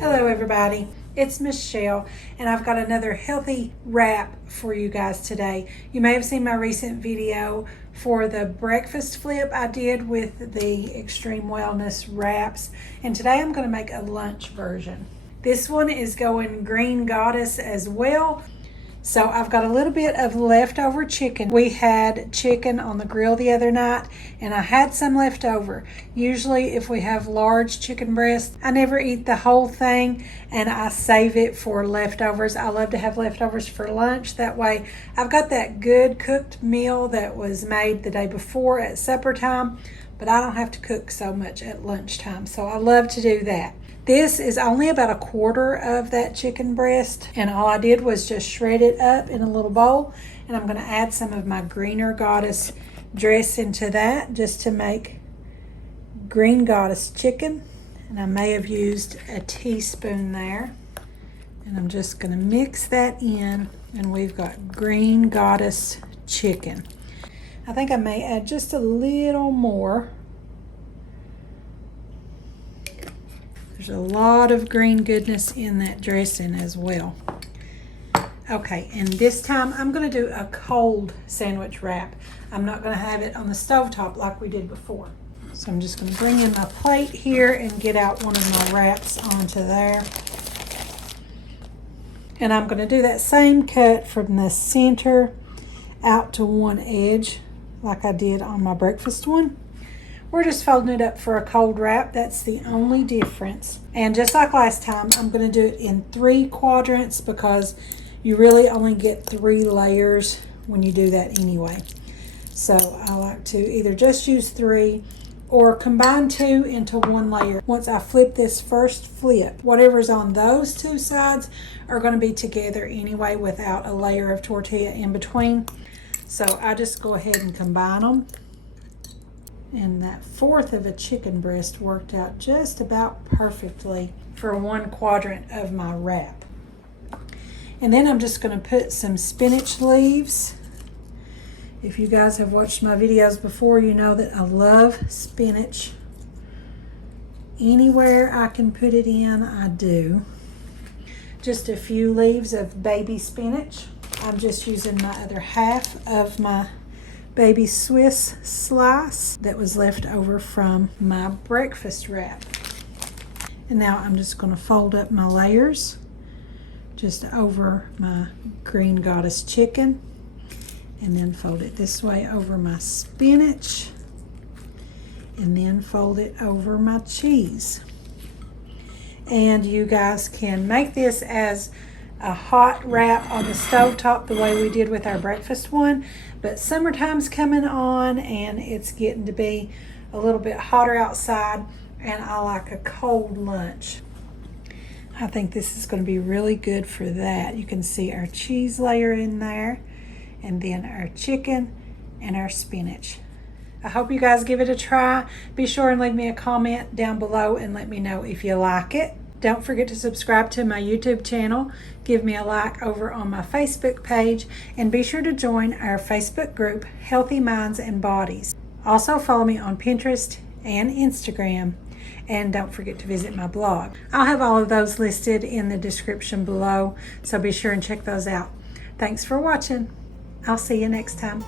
Hello everybody, it's Michelle and I've got another healthy wrap for you guys today. You may have seen my recent video for the breakfast flip I did with the Extreme Wellness wraps, and today I'm going to make a lunch version. This one is going Green Goddess as well. So I've got a little bit of leftover chicken. We had chicken on the grill the other night and I had some left over. Usually if we have large chicken breasts, I never eat the whole thing and I save it for leftovers. I love to have leftovers for lunch. That way I've got that good cooked meal that was made the day before at supper time, but I don't have to cook so much at lunchtime. So I love to do that. This is only about a quarter of that chicken breast, and all I did was just shred it up in a little bowl, and I'm going to add some of my Greener Goddess dressing to that just to make Green Goddess chicken. And I may have used a teaspoon there, and I'm just going to mix that in, and we've got Green Goddess chicken. I think I may add just a little more. There's a lot of green goodness in that dressing as well. Okay, and this time I'm going to do a cold sandwich wrap. I'm not going to have it on the stovetop like we did before. So I'm just going to bring in my plate here and get out one of my wraps onto there. And I'm going to do that same cut from the center out to one edge like I did on my breakfast one. We're just folding it up for a cold wrap. That's the only difference. And just like last time, I'm going to do it in 3 quadrants because you really only get 3 layers when you do that anyway. So I like to either just use 3 or combine 2 into 1 layer. Once I flip this first flip, whatever's on those 2 sides are going to be together anyway without a layer of tortilla in between. So I just go ahead and combine them. And that 1/4 of a chicken breast worked out just about perfectly for 1 quadrant of my wrap. And then I'm just going to put some spinach leaves. If you guys have watched my videos before, you know that I love spinach. Anywhere I can put it in, I do. Just a few leaves of baby spinach. I'm just using my other half of my baby Swiss slice that was left over from my breakfast wrap. And now I'm just going to fold up my layers just over my Green Goddess chicken, and then fold it this way over my spinach, and then fold it over my cheese. And you guys can make this as a hot wrap on the stovetop the way we did with our breakfast one, but summertime's coming on and it's getting to be a little bit hotter outside, and I like a cold lunch. I think this is going to be really good for that. You can see our cheese layer in there, and then our chicken and our spinach. I hope you guys give it a try. Be sure and leave me a comment down below and let me know if you like it. Don't forget to subscribe to my YouTube channel, give me a like over on my Facebook page, and be sure to join our Facebook group, Healthy Minds and Bodies. Also follow me on Pinterest and Instagram, and don't forget to visit my blog. I'll have all of those listed in the description below, so be sure and check those out. Thanks for watching. I'll see you next time.